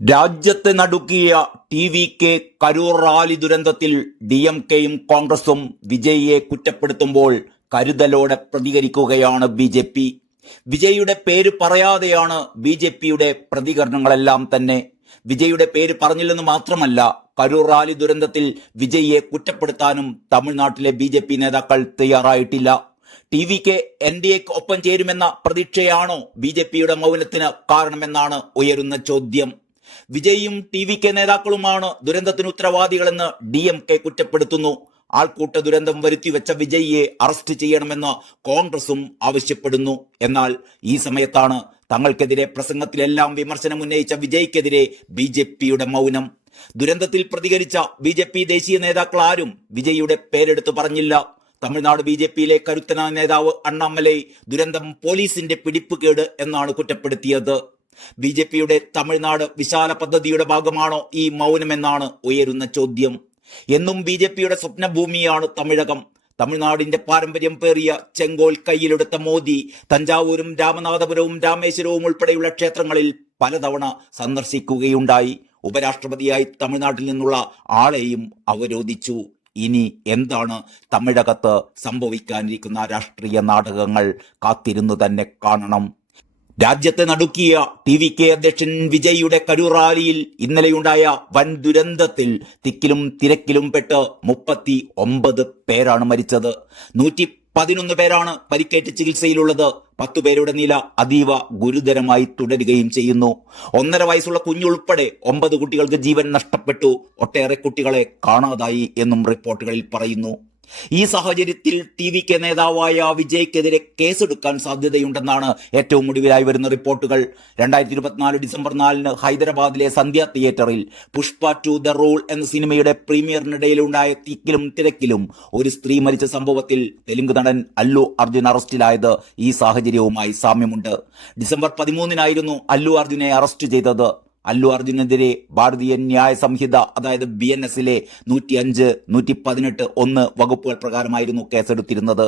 രാജ്യത്തെ നടുക്കിയ ടി.വി.കെ. കരൂർ റാലി ദുരന്തത്തിൽ DMKയും കോൺഗ്രസും വിജയിയെ കുറ്റപ്പെടുത്തുമ്പോൾ കരുതലോടെ പ്രതികരിക്കുകയാണ് BJP. വിജയിയുടെ പേര് പറയാതെയാണ് BJPയുടെ പ്രതികരണങ്ങളെല്ലാം തന്നെ. വിജയിയുടെ പേര് പറഞ്ഞില്ലെന്ന് മാത്രമല്ല, കരൂർ റാലി ദുരന്തത്തിൽ വിജയിയെ കുറ്റപ്പെടുത്താനും തമിഴ്നാട്ടിലെ BJP നേതാക്കൾ തയ്യാറായിട്ടില്ല. ടി.വി.കെ. NDAക്ക് ഒപ്പം ചേരുമെന്ന പ്രതീക്ഷയാണോ BJPയുടെ മൗനത്തിന് കാരണമെന്നാണ് ഉയരുന്ന ചോദ്യം. വിജയിയും ടി.വി.കെ. നേതാക്കളുമാണ് ദുരന്തത്തിന് ഉത്തരവാദികളെന്ന് DMK കുറ്റപ്പെടുത്തുന്നു. ആൾക്കൂട്ട ദുരന്തം വരുത്തിവെച്ച വിജയിയെ അറസ്റ്റ് ചെയ്യണമെന്ന് കോൺഗ്രസും ആവശ്യപ്പെടുന്നു. എന്നാൽ ഈ സമയത്താണ് തങ്ങൾക്കെതിരെ പ്രസംഗത്തിലെല്ലാം വിമർശനം ഉന്നയിച്ച വിജയ്ക്കെതിരെ BJPയുടെ മൗനം. ദുരന്തത്തിൽ പ്രതികരിച്ച BJP ദേശീയ നേതാക്കൾ ആരും വിജയിയുടെ പേരെടുത്ത് പറഞ്ഞില്ല. തമിഴ്നാട് BJPയിലെ കരുത്തനായ നേതാവ് അണ്ണാമലൈ ദുരന്തം പോലീസിന്റെ പിടിപ്പുകേട് എന്നാണ് കുറ്റപ്പെടുത്തിയത്. BJPയുടെ തമിഴ്നാട് വിശാല പദ്ധതിയുടെ ഭാഗമാണോ ഈ മൗനമെന്നാണ് ഉയരുന്ന ചോദ്യം. എന്നും BJPയുടെ സ്വപ്നഭൂമിയാണ് തമിഴകം. തമിഴ്നാടിന്റെ പാരമ്പര്യം പേറിയ ചെങ്കോൽ കയ്യിലെടുത്ത മോദി തഞ്ചാവൂരും രാമനാഥപുരവും രാമേശ്വരവും ഉൾപ്പെടെയുള്ള ക്ഷേത്രങ്ങളിൽ പലതവണ സന്ദർശിക്കുകയുണ്ടായി. ഉപരാഷ്ട്രപതിയായി തമിഴ്നാട്ടിൽ നിന്നുള്ള ആളെയും അവരോധിച്ചു. ഇനി എന്താണ് തമിഴകത്ത് സംഭവിക്കാനിരിക്കുന്ന രാഷ്ട്രീയ നാടകങ്ങൾ? കാത്തിരുന്നു തന്നെ കാണണം. രാജ്യത്തെ നടുക്കിയ ടി.വി.കെ. അധ്യക്ഷൻ വിജയിയുടെ കരൂർ റാലിയിൽ ഇന്നലെയുണ്ടായ വൻ ദുരന്തത്തിൽ തിക്കിലും തിരക്കിലും പെട്ട് 39 പേരാണ് മരിച്ചത്. 111 പേരാണ് പരിക്കേറ്റ് ചികിത്സയിലുള്ളത്. 10 പേരുടെ നില അതീവ ഗുരുതരമായി തുടരുകയും ചെയ്യുന്നു. 1.5 വയസ്സുള്ള കുഞ്ഞുൾപ്പെടെ 9 കുട്ടികൾക്ക് ജീവൻ നഷ്ടപ്പെട്ടു. ഒട്ടേറെ കുട്ടികളെ കാണാതായി എന്നും റിപ്പോർട്ടുകളിൽ പറയുന്നു. ഈ സാഹചര്യത്തിൽ ടി.വി.കെ. നേതാവായ വിജയ്ക്കെതിരെ കേസെടുക്കാൻ സാധ്യതയുണ്ടെന്നാണ് ഏറ്റവും ഒടുവിലായി വരുന്ന റിപ്പോർട്ടുകൾ. 2024 ഡിസംബർ 4 ഹൈദരാബാദിലെ സന്ധ്യ തിയേറ്ററിൽ പുഷ്പ 2 ദ റൂൾ എന്ന സിനിമയുടെ പ്രീമിയറിനിടയിലുണ്ടായ തിക്കിലും തിരക്കിലും ഒരു സ്ത്രീ മരിച്ച സംഭവത്തിൽ തെലുങ്ക് നടൻ അല്ലു അർജുൻ അറസ്റ്റിലായത് ഈ സാഹചര്യവുമായി സാമ്യമുണ്ട്. ഡിസംബർ 13 അല്ലു അർജുനെ അറസ്റ്റ് ചെയ്തത്. അല്ലു അർജുനെതിരെ ഭാരതീയ ന്യായ സംഹിത അതായത് BNSലെ 105, 118, 1 വകുപ്പുകൾ പ്രകാരമായിരുന്നു കേസെടുത്തിരുന്നത്.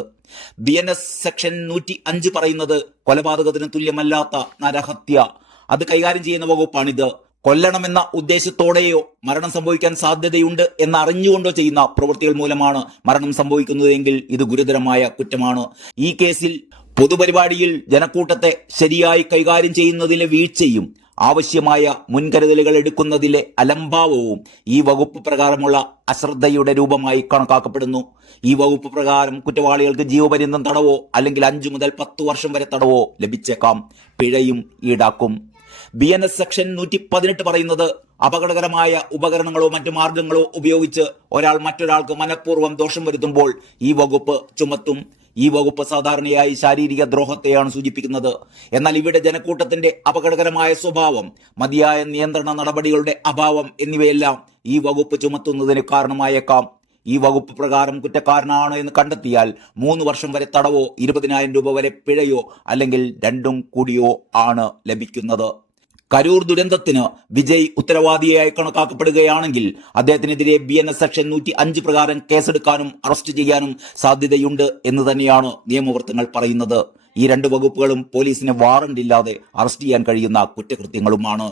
BNS സെക്ഷൻ 105 പറയുന്നത് കൊലപാതകത്തിന് തുല്യമല്ലാത്ത നരഹത്യ. അത് കൈകാര്യം ചെയ്യുന്ന വകുപ്പാണിത്. കൊല്ലണമെന്ന ഉദ്ദേശത്തോടെയോ മരണം സംഭവിക്കാൻ സാധ്യതയുണ്ട് എന്നറിഞ്ഞുകൊണ്ടോ ചെയ്യുന്ന പ്രവൃത്തികൾ മൂലമാണ് മരണം സംഭവിക്കുന്നതെങ്കിൽ ഇത് ഗുരുതരമായ കുറ്റമാണ്. ഈ കേസിൽ പൊതുപരിപാടിയിൽ ജനക്കൂട്ടത്തെ ശരിയായി കൈകാര്യം ചെയ്യുന്നതിലെ വീഴ്ചയും ആവശ്യമായ മുൻകരുതലുകൾ എടുക്കുന്നതിലെ അലംഭാവവും ഈ വകുപ്പ് പ്രകാരമുള്ള അശ്രദ്ധയുടെ രൂപമായി കണക്കാക്കപ്പെടുന്നു. ഈ വകുപ്പ് പ്രകാരം കുറ്റവാളികൾക്ക് ജീവപര്യന്തം തടവോ അല്ലെങ്കിൽ 5 മുതൽ 10 വർഷം വരെ തടവോ ലഭിച്ചേക്കാം. പിഴയും ഈടാക്കും. BNS സെക്ഷൻ 118 പറയുന്നത് അപകടകരമായ ഉപകരണങ്ങളോ മറ്റു മാർഗങ്ങളോ ഉപയോഗിച്ച് ഒരാൾ മറ്റൊരാൾക്ക് മനഃപൂർവ്വം ദോഷം വരുത്തുമ്പോൾ ഈ വകുപ്പ് ചുമത്തും. ഈ വകുപ്പ് സാധാരണയായി ശാരീരിക ദ്രോഹത്തെയാണ് സൂചിപ്പിക്കുന്നത്. എന്നാൽ ഇവിടെ ജനക്കൂട്ടത്തിന്റെ അപകടകരമായ സ്വഭാവം, മതിയായ നിയന്ത്രണ നടപടികളുടെ അഭാവം എന്നിവയെല്ലാം ഈ വകുപ്പ് ചുമത്തുന്നതിന് കാരണമായേക്കാം. ഈ വകുപ്പ് പ്രകാരം കുറ്റക്കാരനാണ് എന്ന് കണ്ടെത്തിയാൽ 3 വർഷം വരെ തടവോ 20,000 രൂപ വരെ പിഴയോ അല്ലെങ്കിൽ രണ്ടും കൂടിയോ ആണ് ലഭിക്കുന്നത്. കരൂർ ദുരന്തത്തിന് വിജയ് ഉത്തരവാദിയായി കണക്കാക്കപ്പെടുകയാണെങ്കിൽ അദ്ദേഹത്തിനെതിരെ BNS സെക്ഷൻ 105 പ്രകാരം കേസെടുക്കാനും അറസ്റ്റ് ചെയ്യാനും സാധ്യതയുണ്ട് എന്ന് തന്നെയാണ് നിയമവൃത്തങ്ങൾ പറയുന്നത്. ഈ 2 വകുപ്പുകളും പോലീസിന് വാറന്റ് ഇല്ലാതെ അറസ്റ്റ് ചെയ്യാൻ കഴിയുന്ന കുറ്റകൃത്യങ്ങളുമാണ്.